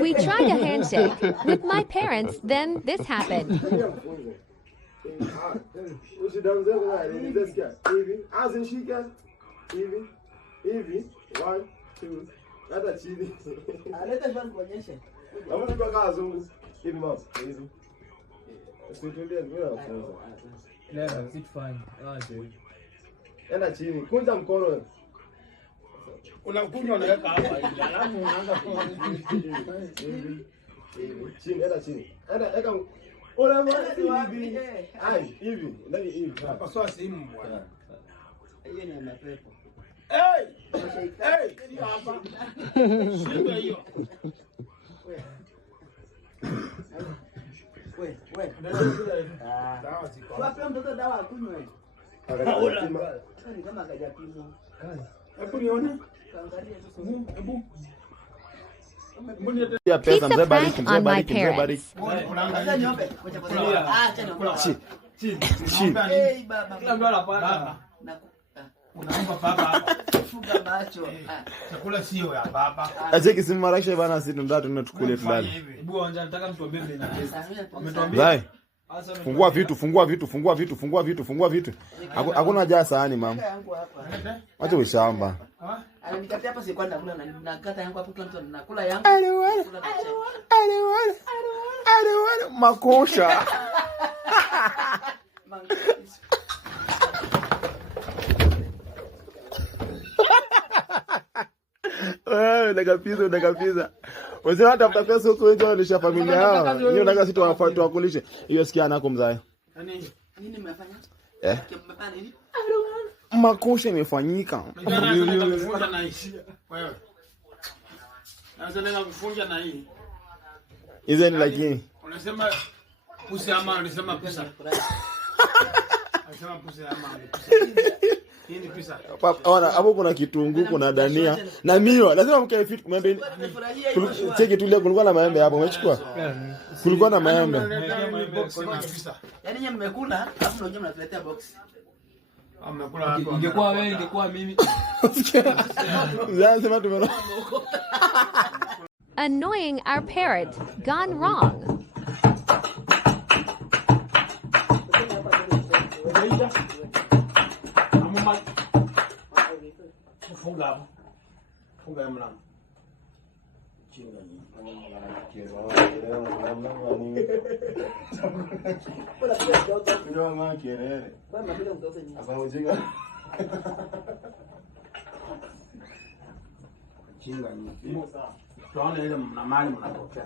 We tried a handshake with my parents, then this happened. Enda chini, kunja mkono. Unakunywa unaweka hapa hivi. Alafu unaanza chini, enda chini. Eka una hivi. Ai, hivi. Ndani hivi. Hapa sio simu bwana. Hiyo ni mapepo. Hey! Hey, hapa. Shika hiyo. Wewe. Dawa ziko. Wapi mtoto dawa akunywe? Ni kama hajapimwa. Hebu nione. Kaangalia tu. Hebu. Piece of prank on my parents. Kila mtu anapata. Unaomba baba hapa. Funga macho. Chakula sio ya baba. Acheki simu marakisha bana, sisi ndo tunatukule fulani. Hebu anja nataka mtu abebe na pesa. Umetuambia. Fungua vitu. Hakuna haja sahani mama. Acha ushamba. Ananikatia hapa sikwenda nakula na nakata yangu hapo kila mtu anakula yangu. Ale makosha. Nakapiza. Wazee hata pesa huko wengi walisha familia yao. Ni unataka sisi tuwakulishe. Hiyo sikia nako mzae. Nini mmefanya? Mmefanya nini? Makosha imefanyika. Kufunja na hii. Wewe. Naweza kufunja na hii. Hizo ni lakini. Unasema pusi ama unasema pesa. Unasema pusi ama hii ni pesa. Ona hapo kuna kitunguu, kuna dania na miwa. Lazima mkae fit maembe. Cheki tu ile kulikuwa na maembe hapo, umechukua? Kulikuwa na maembe. Yaani nyinyi mmekula, alafu ndio mnatuletea box. Mmekula hapo. Ingekuwa wewe, ingekuwa mimi. Lazima tumeona. Annoying our parents gone wrong. Funga mlango. Chinga ni. Tuone ile mnamali mnatokea.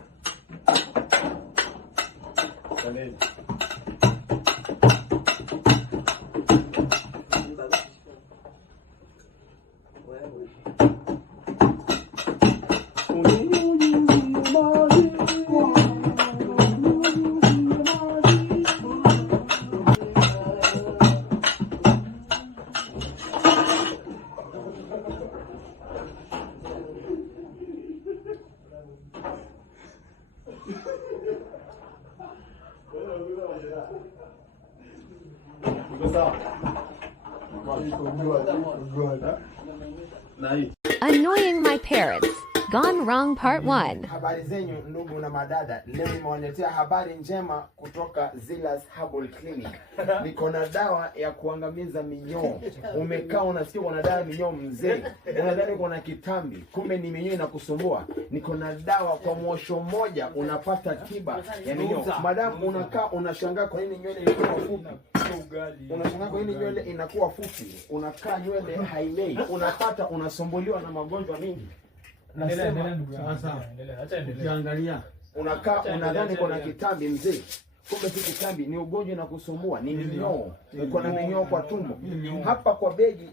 Annoying my parents gone wrong part 1. Habari zenyu ndugu na madada, leo nimewaletea habari njema kutoka Zilas Herbal Clinic. Niko na dawa ya kuangamiza minyoo. Umekaa unasikia unadai minyoo mzee, unadhani uko na kitambi, kumbe ni minyoo inakusumbua. Niko na dawa kwa mwosho mmoja unapata tiba ya minyoo. Madamu unakaa unashangaa kwa nini nywele inakuwa fupi. Unashangaa kwa nini nywele inakuwa fupi. Unakaa nywele hailei. Unapata unasumbuliwa na magonjwa mengi. Ukiangalia unakaa unadhani kuna kitambi mzee, kumbe si kitambi, ni ugonjwa na kusumbua, ni minyoo. Uko na minyoo kwa tumbo, hapa kwa begi.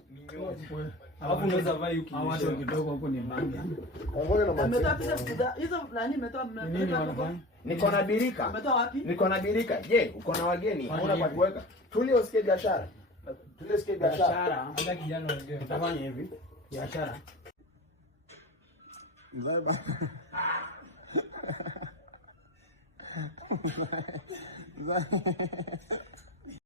Alafu unaweza vai yuki hawacho kidogo hapo ni manga. Ongea na mama. Ametoa pesa kuda. Hizo nani umetoa? Nini wanafanya? Niko na birika. Umetoa wapi? Niko na birika. Je, uko na wageni? Unaona pa kuweka. Tulio usikie biashara. Tulio usikie biashara. hata kijana wengine Utafanya hivi. Biashara. Baba. Baba.